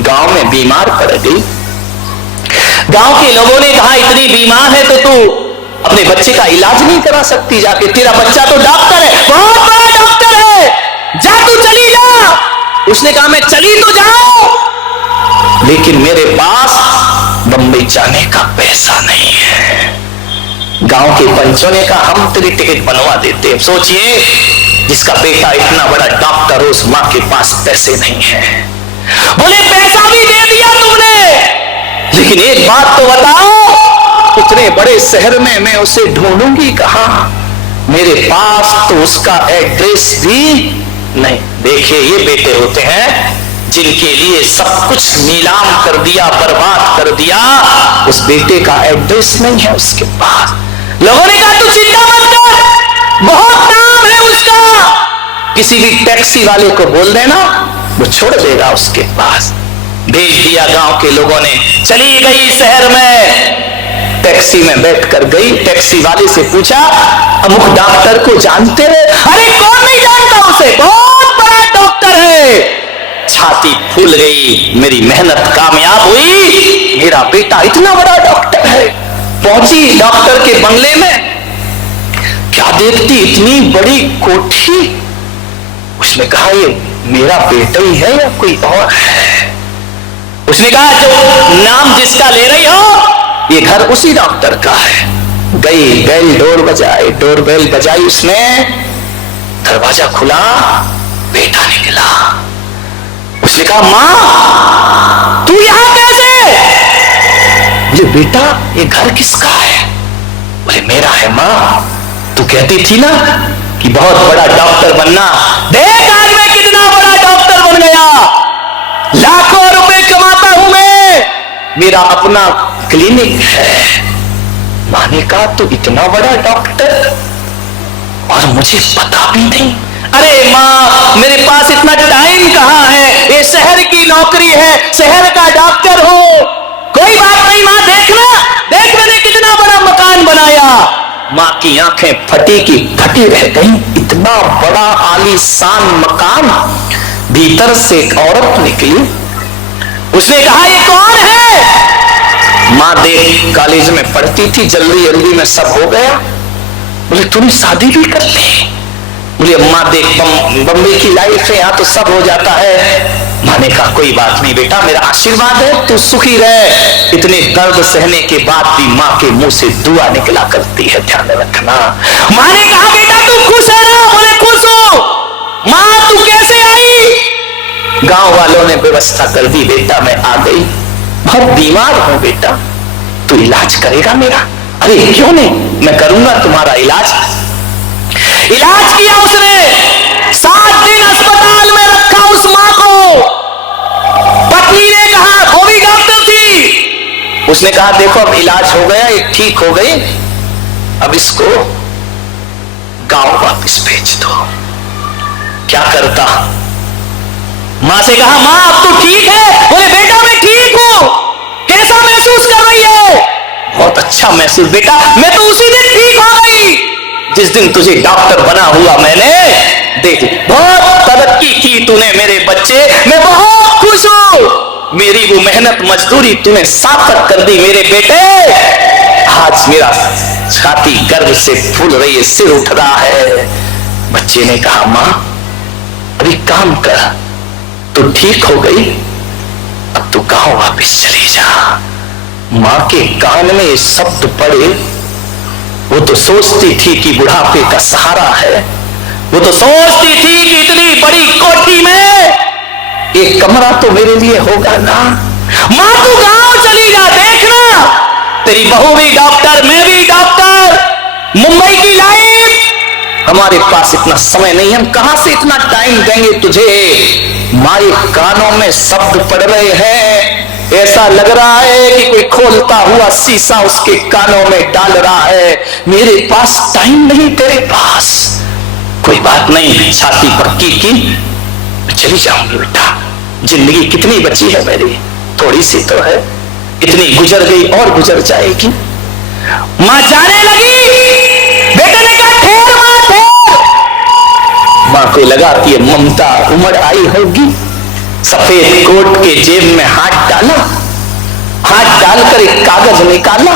गांव में बीमार पड़ गई। गांव के लोगों ने कहा इतनी बीमार है तो तू अपने बच्चे का इलाज नहीं करा सकती जाके, तेरा बच्चा तो डॉक्टर है, बहुत बड़ा डॉक्टर है, जा तू चली जा। उसने कहा मैं चली तो जाऊं, लेकिन मेरे पास बंबई जाने का पैसा नहीं है। गांव के पंचों ने कहा हम तेरी टिकट बनवा देते। सोचिए जिसका बेटा इतना बड़ा डॉक्टर हो, उस मां के पास पैसे नहीं है। बोले पैसा भी दे दिया तुमने, लेकिन एक बात तो बताओ, इतने बड़े शहर में मैं उसे ढूंढूंगी कहां? मेरे पास तो उसका एड्रेस भी नहीं। देखिए ये बेटे होते हैं जिनके लिए सब कुछ नीलाम कर दिया, बर्बाद कर दिया, उस बेटे का एड्रेस नहीं है उसके पास। लोगों ने कहा तू चिंता मत कर, बहुत नाम है उसका, किसी भी टैक्सी वाले को बोल देना, वो छोड़ देगा उसके पास। भेज दिया गांव के लोगों ने, चली गई शहर में, टैक्सी में बैठकर गई। टैक्सी वाले से पूछा अमुक डॉक्टर को जानते हो? अरे कौन नहीं जानता उसे, बहुत बड़ा डॉक्टर है। छाती फूल गई, मेरी मेहनत कामयाब हुई, मेरा बेटा इतना बड़ा डॉक्टर है। पहुंची डॉक्टर के बंगले में, क्या देखती इतनी बड़ी कोठी। उसने कहा ये मेरा बेटा ही है या कोई और है? उसने कहा जो नाम जिसका ले रही हो ये घर उसी डॉक्टर का है। गई, बेल डोर बेल बजाई उसने, दरवाजा खुला, बेटा निकला। उसने कहा मां तू यहां कैसे? ये बेटा ये घर किसका है? बोले मेरा है मां, तू कहती थी ना कि बहुत बड़ा डॉक्टर बनना, देख आज मैं कितना बड़ा डॉक्टर बन गया, लाखों रुपए कमाता हूं मैं, मेरा अपना क्लिनिक है। मां ने कहा तू इतना बड़ा डॉक्टर और मुझे पता भी नहीं। अरे मां मेरे पास इतना टाइम कहां है, ये शहर की नौकरी है, शहर का डॉक्टर हो। कोई बात नहीं मां, देखना देख मैंने कितना बड़ा मकान बनाया। मां की आंखें फटी की फटी रह गई, इतना बड़ा आलीशान मकान, भीतर से एक औरत निकली। उसने कहा ये कौन है? मां देख कॉलेज में पढ़ती थी, जल्दी जल्दी में सब हो गया। बोले तूने शादी भी कर ली? बोले अम्मा देख बम्बई की लाइफ है, यहाँ तो सब हो जाता है। मां ने कहा कोई बात नहीं बेटा, मेरा आशीर्वाद है, तू सुखी रहे। इतने दर्द सहने के बाद भी मां के मुंह से दुआ निकला करती है, ध्यान रखना। मां ने कहा बेटा तू खुश है ना? बोले खुश हो। मां तू कैसे आई? गांव वालों ने व्यवस्था कर दी, बेटा मैं आ गई, बहुत बीमार हूं बेटा, तू इलाज करेगा मेरा? अरे क्यों नहीं, मैं करूंगा तुम्हारा इलाज। इलाज किया उसने, 7 दिन अस्पताल में रखा उस मां को। पत्नी ने कहा, वो भी डॉक्टर थी, उसने कहा देखो अब इलाज हो गया, ये ठीक हो गई, अब इसको गांव वापस भेज दो। क्या करता? मां से कहा मां अब तो ठीक है? बोले बेटा मैं ठीक हूं। कैसा महसूस कर रही है? बहुत अच्छा महसूस बेटा, मैं तो उसी दिन ठीक हो गई जिस दिन तुझे डॉक्टर बना हुआ मैंने। देख बहुत तरक्की की तूने मेरे बच्चे, मैं बहुत खुश हूं। मेरी वो मेहनत मजदूरी तूने सार्थक कर दी मेरे बेटे। आज मेरा छाती गर्व से फूल रही है, सिर उठ रहा है। बच्चे ने कहा मां अभी काम कर, तू ठीक हो गई, अब तू गांव वापस चली जा। मां के कान में शब्द पड़े, वो तो सोचती थी कि बुढ़ापे का सहारा है, वो तो सोचती थी कि इतनी बड़ी कोठी में एक कमरा तो मेरे लिए होगा ना। मां तू गांव चली जा, देखना तेरी बहू भी डॉक्टर, मैं भी डॉक्टर, मुंबई की लाइफ, हमारे पास इतना समय नहीं, हम कहां से इतना टाइम देंगे तुझे। मारे कानों में शब्द पड़ रहे हैं, ऐसा लग रहा है कि कोई खोलता हुआ शीशा उसके कानों में डाल रहा है। मेरे पास टाइम नहीं, तेरे पास कोई बात नहीं। छाती पक्की की, चली जाऊंगी बेटा, जिंदगी कितनी बची है मेरी, थोड़ी सी तो है, इतनी गुजर गई और गुजर जाएगी। मां जाने लगी, बेटे ने कहा ठहर मां ठहर। मां को लगा कि ममता उमड़ आई होगी, सफेद कोट के जेब में हाथ डाला, हाथ डालकर एक कागज निकाला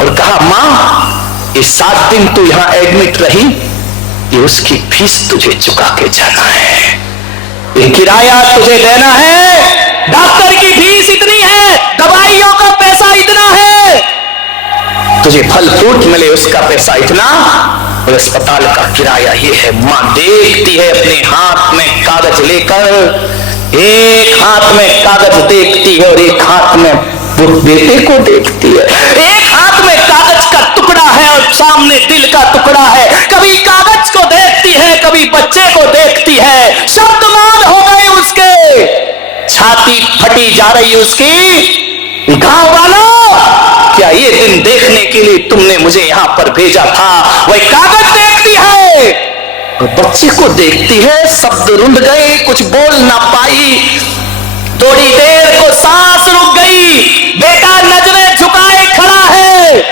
और कहा, मां ये 7 दिन तू यहां एडमिट रही, ये उसकी फीस तुझे चुका के जाना है, ये किराया तुझे देना है, डॉक्टर की फीस इतनी है, दवाइयों का पैसा इतना है, तुझे फल फ्रूट मिले उसका पैसा इतना, और अस्पताल का किराया ये है। मां देखती है अपने हाथ में कागज लेकर, एक हाथ में कागज देखती है और एक हाथ में वो बेटे को देखती है। एक हाथ में कागज का टुकड़ा है और सामने दिल का टुकड़ा है। कभी कागज को देखती है, कभी बच्चे को देखती है। शब्द मौन हो गए उसके, छाती फटी जा रही उसकी। गांव वालों, क्या ये दिन देखने के लिए तुमने मुझे यहां पर भेजा था? वही कागज देखती है और बच्चे को देखती है। शब्द रुंध गए, कुछ बोल ना पाई। थोड़ी देर को सांस रुक गई। बेटा नजरें झुकाए खड़ा है,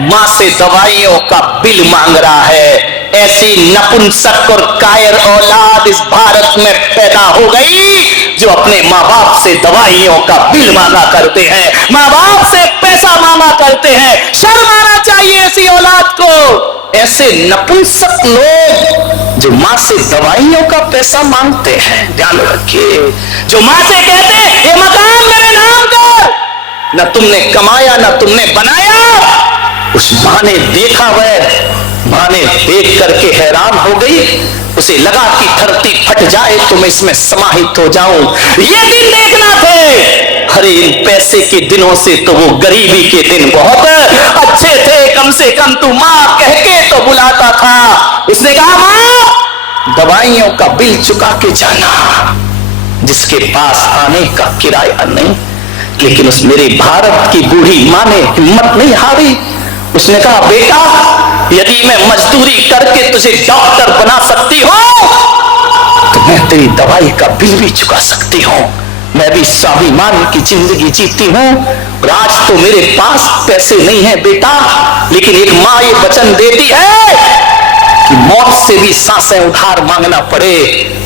मां से दवाइयों का बिल मांग रहा है। ऐसी नपुंसक और कायर औलाद इस भारत में पैदा हो गई जो अपने माँ बाप से दवाइयों का बिल मांगा करते हैं, माँ बाप से पैसा मांगा करते हैं। शर्म आना चाहिए ऐसी औलाद को। ऐसे नपुंसक लोग जो माँ से दवाइयों का पैसा मांगते हैं, ध्यान रखिए। जो माँ से कहते हैं ये मकान मेरे नाम कर, न तुमने कमाया न तुमने बनाया। उस माँ ने देखा, वह माँ ने देख करके हैरान हो गई। उसे लगा कि धरती फट जाए तो मैं इसमें समाहित हो जाऊं। ये दिन देखना थे। अरे इन पैसे के दिनों से तो वो गरीबी के दिन बहुत अच्छे थे। कम से कम तू माँ कह के तो बुलाता था। उसने कहा, माँ दवाइयों का बिल चुका के जाना, जिसके पास आने का किराया नहीं। लेकिन उस मेरे भारत की बूढ़ी माँ ने हिम्मत नहीं हारी। उसने कहा, बेटा यदि मैं मजदूरी करके तुझे डॉक्टर बना सकती हूं तो मैं तेरी दवाई का बिल भी चुका सकती हूं। मैं भी स्वाभिमान की जिंदगी जीती हूं। और आज तो मेरे पास पैसे नहीं है बेटा, लेकिन एक माँ ये वचन देती है कि मौत से भी सांसें उधार मांगना पड़े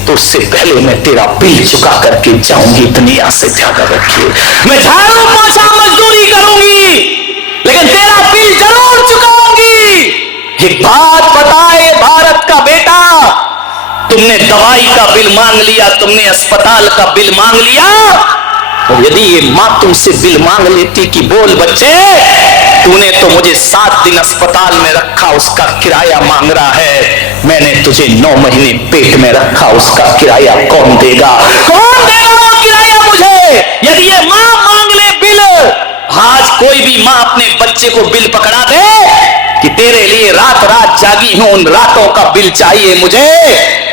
तो उससे पहले मैं तेरा बिल चुका करके जाऊंगी। इतनी आसे ध्यान रखिए। मैं झाड़ू पोछा मजदूरी करूंगी, लेकिन तेरा बिल जरूर चुकाऊंगी। एक बात बताए भारत का बेटा, तुमने दवाई का बिल मांग लिया, तुमने अस्पताल का बिल मांग लिया, और यदि ये मां तुमसे बिल मांग लेती कि बोल बच्चे, तूने तो मुझे 7 दिन अस्पताल में रखा, उसका किराया मांग रहा है। मैंने तुझे 9 महीने पेट में रखा, उसका किराया कौन देगा? कौन देगा वो किराया मुझे? यदि ये मां मांग ले बिल, आज कोई भी मां अपने बच्चे को बिल पकड़ा दे कि तेरे लिए रात रात जागी हूं, उन रातों का बिल चाहिए मुझे,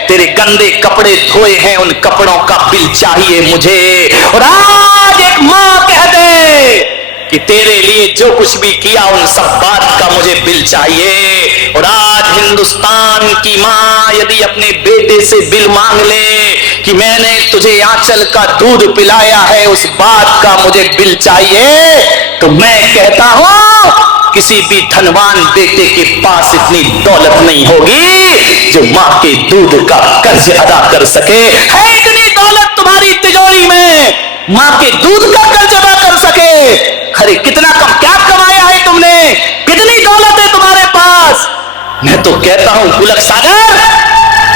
तेरे गंदे कपड़े धोए हैं उन कपड़ों का बिल चाहिए मुझे। और आज एक मां कह दे कि तेरे लिए जो कुछ भी किया उन सब बात का मुझे बिल चाहिए। और आज हिंदुस्तान की मां यदि अपने बेटे से बिल मांग ले कि मैंने तुझे आंचल का दूध पिलाया है, उस बात का मुझे बिल चाहिए, तो मैं कहता हूं किसी भी धनवान बेटे के पास इतनी दौलत नहीं होगी जो मां के दूध का कर्ज अदा कर सके। है इतनी दौलत तुम्हारी तिजोरी में, मां के दूध का कर्ज अदा कर सके? अरे कितना क्या कमाया है तुमने? कितनी दौलत है तुम्हारे पास? मैं तो कहता हूं गुलक सागर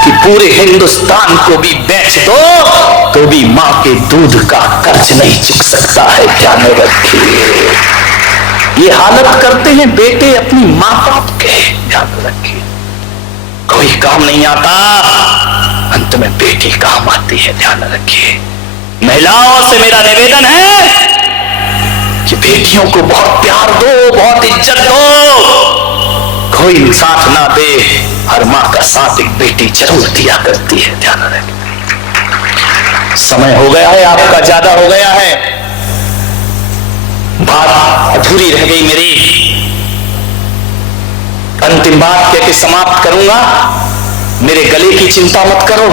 कि पूरे हिंदुस्तान को भी बेच दो तो भी मां के दूध का कर्ज नहीं चुक सकता है। ध्यान रखिए, ये हालत करते हैं बेटे अपनी मां बाप के। ध्यान रखिए, कोई काम नहीं आता, अंत में बेटी काम आती है। ध्यान रखिए, महिलाओं से मेरा निवेदन है कि बेटियों को बहुत प्यार दो, बहुत इज्जत दो। कोई साथ ना दे, हर मां का साथ एक बेटी जरूर दिया करती है। ध्यान रखें। समय हो गया है आपका, ज्यादा हो गया है, बात अधूरी रह गई मेरी। अंतिम बात कह के समाप्त करूंगा। मेरे गले की चिंता मत करो,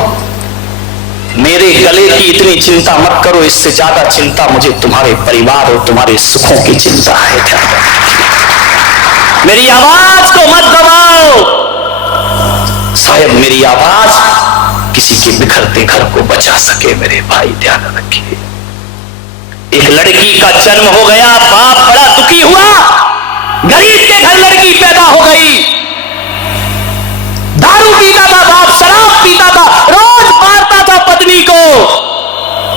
मेरे गले की इतनी चिंता मत करो, इससे ज्यादा चिंता मुझे तुम्हारे परिवार और तुम्हारे सुखों की चिंता है। ध्यान रखो, मेरी आवाज को मत दबाओ। शायद मेरी आवाज किसी के बिखरते घर को बचा सके। मेरे भाई ध्यान रखिए, एक लड़की का जन्म हो गया, बाप बड़ा दुखी हुआ, गरीब के घर लड़की पैदा हो गई, दारू पीता था बाप, शराब पीता था, रोज मारता था पत्नी को।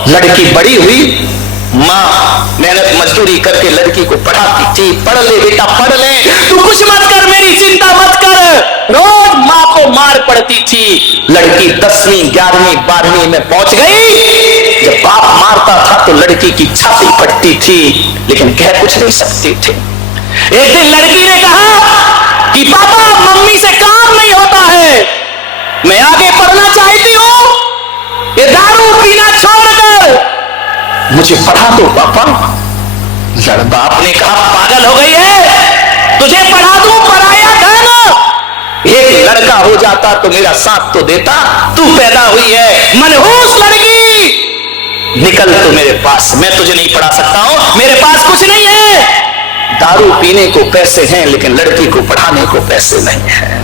लड़की बड़ी हुई, मां मेहनत मजदूरी करके लड़की को पढ़ाती थी, पढ़ ले बेटा पढ़ ले, तू कुछ मत कर, मेरी चिंता मत कर। रोज मां को मार पड़ती थी। लड़की 10वीं 11वीं 12वीं में पहुंच गई। जब बाप मारता था तो लड़की की छाती फटती थी, लेकिन कह कुछ नहीं सकती थी। एक दिन लड़की ने कहा कि पापा मम्मी से काम नहीं होता है, मैं आगे पढ़ना चाहती हूं, ये दारू पीना छोड़कर मुझे पढ़ा दो पापा। बाप ने कहा पागल हो गई है, तुझे पढ़ा दूं पराया धन। एक लड़का हो जाता तो मेरा साथ तो देता, तू पैदा हुई है मनहूस लड़की, निकल तू मेरे पास, मैं तुझे नहीं पढ़ा सकता हूं, मेरे पास कुछ नहीं है। दारू पीने को पैसे हैं लेकिन लड़की को पढ़ाने को पैसे नहीं है।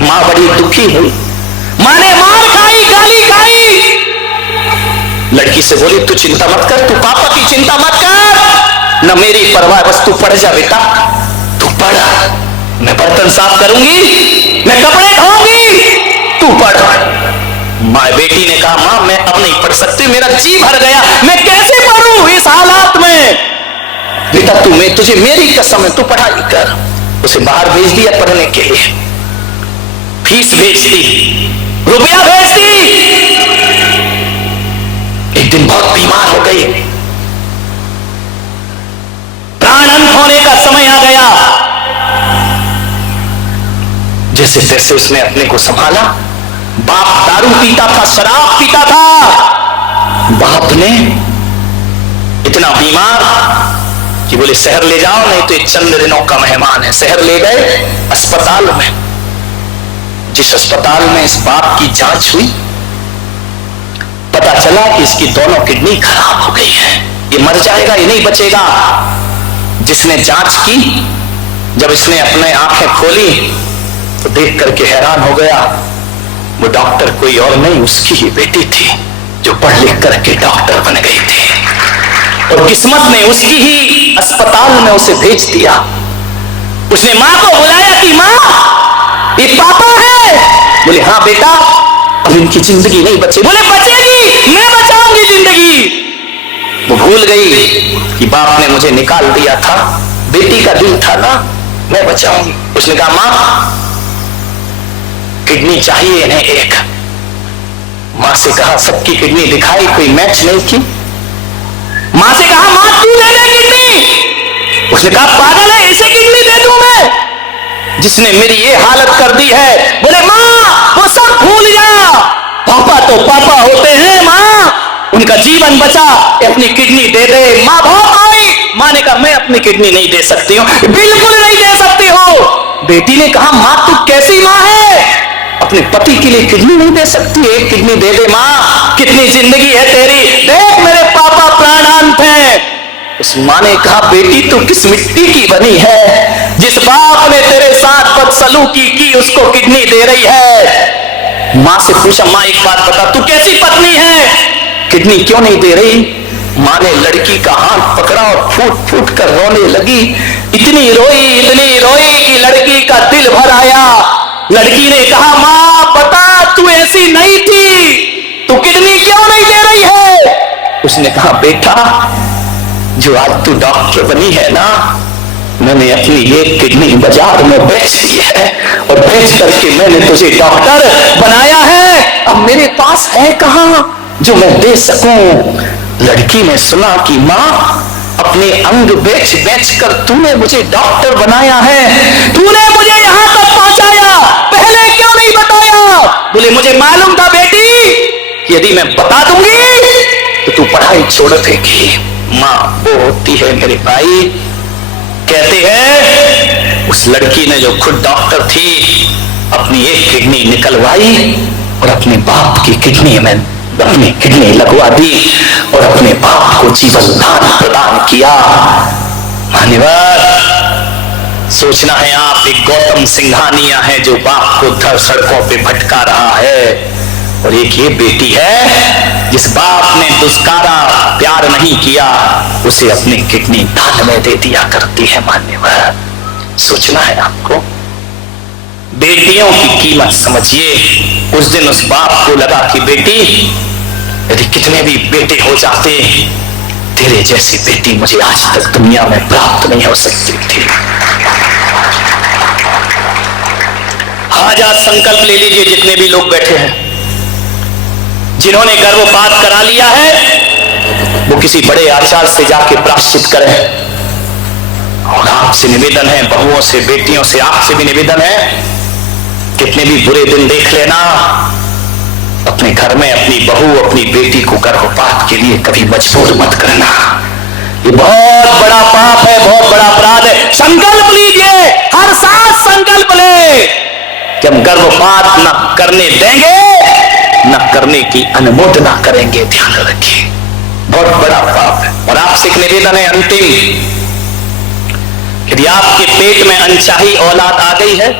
मां बड़ी दुखी हुई, मां ने मार खाई, गाली खाई। लड़की से बोली तू चिंता मत कर, तू पापा की चिंता मत कर, न मेरी परवाह, बस तू पढ़ जा बेटा, तू पढ़, मैं बर्तन साफ करूंगी, मैं कपड़े धोऊंगी, तू पढ़। मां बेटी ने कहा मां मैं अब नहीं पढ़ सकती, मेरा जी भर गया, मैं कैसे पढ़ूं इस हालात में। बेटा तू, मैं तुझे मेरी कसम है, तू पढ़ाई कर। उसे बाहर भेज दिया पढ़ने के लिए, फीस भेजती, रुपया भेजती। एक दिन बहुत बीमार हो गई, प्राण अंत होने का समय आ गया। जैसे तैसे उसने अपने को संभाला। बाप दारू पीता था, शराब पीता था। बाप ने इतना बीमार कि बोले शहर ले जाओ, नहीं तो एक चंद दिनों का मेहमान है। शहर ले गए अस्पताल में। जिस अस्पताल में इस बाप की जांच हुई, पता चला कि इसकी दोनों किडनी खराब हो गई है, ये मर जाएगा, ये नहीं बचेगा। जिसने जांच की, जब इसने अपने आंखें खोली तो देख करके हैरान हो गया। वो डॉक्टर कोई और नहीं, उसकी ही बेटी थी जो पढ़ लिख करके डॉक्टर बन गई थी, और किस्मत ने उसकी ही अस्पताल में उसे भेज दिया। उसने मां को बुलाया कि मां ये पापा है। बोले हाँ बेटा, अब इनकी जिंदगी नहीं बचे। बोले बचेगी, मैं बचाऊंगी जिंदगी। वो भूल गई कि बाप ने मुझे निकाल दिया था, बेटी का दिल था ना, मैं बचाऊंगी। उसने कहा मां किडनी चाहिए इन्हें एक। मां से कहा सबकी किडनी दिखाई, कोई मैच नहीं की। मां से कहा मां तू ले ले किडनी। उसने कहा पागल है, ऐसे किडनी दे दूं मैं जिसने मेरी ये हालत कर दी है। बोले मां वो सब भूल जा, पापा तो पापा होते हैं, मां उनका जीवन बचा, अपनी किडनी दे दे। मां बहुत आई। मां ने कहा मैं अपनी किडनी नहीं दे सकती हूं, बिल्कुल नहीं दे सकती हो। बेटी ने कहा मां तू कैसी मां है, अपने पति के लिए किडनी नहीं दे सकती, एक किडनी दे दे मां, कितनी जिंदगी है तेरी, देख मेरे पापा प्राणांत हैं। उस मां ने कहा बेटी तू किस मिट्टी की बनी है, जिस बाप ने तेरे साथ बदसलूकी की उसको किडनी दे रही है। मां से पूछा मां एक बात बता, तू कैसी पत्नी है, किडनी क्यों नहीं दे रही। मां ने लड़की का हाथ पकड़ा और फूट फूट कर रोने लगी। इतनी रोई कि लड़की का दिल भर आया। लड़की ने कहा मां बता तू ऐसी नहीं थी, तू किडनी क्यों नहीं दे रही है। उसने कहा बेटा जो आज तू डॉक्टर बनी है ना, मैंने अपनी एक किडनी बाजार में बेच दी है, और बेच करके मैंने तुझे डॉक्टर बनाया है। अब मेरे पास है कहां जो मैं दे सकूं। लड़की ने सुना कि मां अपने अंग बेच बेच कर तूने मुझे डॉक्टर बनाया है, तूने मुझे यहां तक पहुंचाया, पहले क्यों नहीं बताया। बोले मुझे मालूम था बेटी कि यदि मैं बता दूंगी तो तू पढ़ाई छोड़ देगी। मां वो होती है मेरे भाई। कहते हैं उस लड़की ने जो खुद डॉक्टर थी अपनी एक किडनी निकलवाई और अपने बाप की किडनी में अपनी किडनी लगवा दी और अपने बाप को जीवन दान प्रदान किया। मान्यवर सोचना है आप, एक गौतम सिंघानिया है जो बाप को धर सड़कों पे भटका रहा है, और एक ये बेटी है जिस बाप ने दुष्कारा प्यार नहीं किया, उसे अपनी किडनी दान में दे दिया करती है। मान्यवर, सोचना है आपको। बेटियों की कीमत समझिए। उस दिन उस बाप को लगा कि बेटी, यदि कितने भी बेटे हो जाते, तेरे जैसी बेटी मुझे आज तक दुनिया में प्राप्त नहीं हो सकती थी। आज संकल्प ले लीजिए, जितने भी लोग बैठे हैं, जिन्होंने गर्भपात करा लिया है, वो किसी बड़े आचार्य से जाके प्रायश्चित करें। और आपसे निवेदन है, बहुओं से, बेटियों से, आपसे भी निवेदन है, कितने भी बुरे दिन देख लेना, अपने घर में अपनी बहू, अपनी बेटी को गर्भपात के लिए कभी मजबूर मत करना। ये बहुत बड़ा पाप है, बहुत बड़ा अपराध है। संकल्प लीजिए, हर साल संकल्प ले कि हम गर्भपात न करने देंगे, न करने की अनुमोदना करेंगे। ध्यान रखिए, बहुत बड़ा पाप है। और आपसे एक निवेदन है अंतिम, यदि आपके पेट में अनचाही औलाद आ गई है,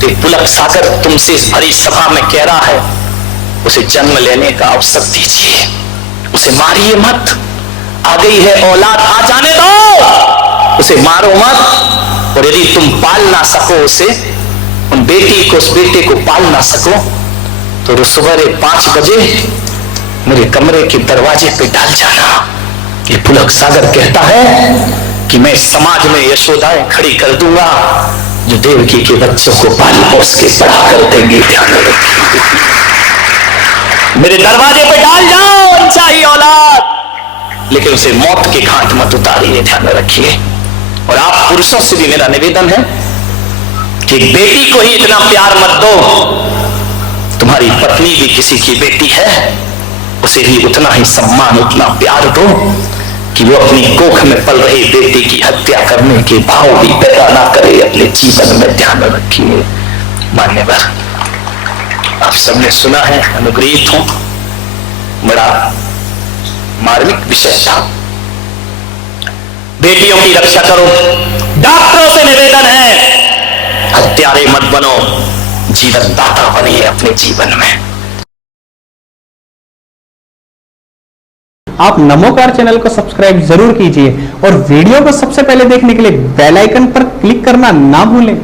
तो पुलक सागर तुमसे इस भरी सभा में कह रहा है, उसे जन्म लेने का अवसर दीजिए, उसे मारिए मत। आ गई है औलाद, आ जाने दो, उसे मारो मत। और यदि तुम पाल ना सको उसे, उन बेटी को, उस बेटे को पाल ना सको, तो रोज सुबह 5 बजे मेरे कमरे के दरवाजे पे डाल जाना। ये पुलक सागर कहता है कि मैं समाज में यशोदाएं खड़ी कर दूंगा, जो देवकी के बच्चों को पाल पोस के बड़ा कर देंगे। ध्यान रखिए, मेरे दरवाजे पे डाल जाओ अनचाही औलाद, लेकिन उसे मौत के घाट मत उतारिए। ध्यान रखिए। और आप पुरुषों से भी मेरा निवेदन है कि बेटी को ही इतना प्यार मत दो, तुम्हारी पत्नी भी किसी की बेटी है, उसे भी उतना ही सम्मान, उतना प्यार दो कि वो अपनी कोख में पल रही बेटी की हत्या करने के भाव भी पैदा ना करे अपने जीवन में। ध्यान रखिए। मान्यवर, आप सबने सुना है, अनुग्रहित हूं, बड़ा मार्मिक विषय था। बेटियों की रक्षा करो। डॉक्टरों से निवेदन है, हत्यारे मत बनो, जीवन दाता बनिए अपने जीवन में। आप नमोकार चैनल को सब्सक्राइब जरूर कीजिए और वीडियो को सबसे पहले देखने के लिए बेल आइकन पर क्लिक करना ना भूलें।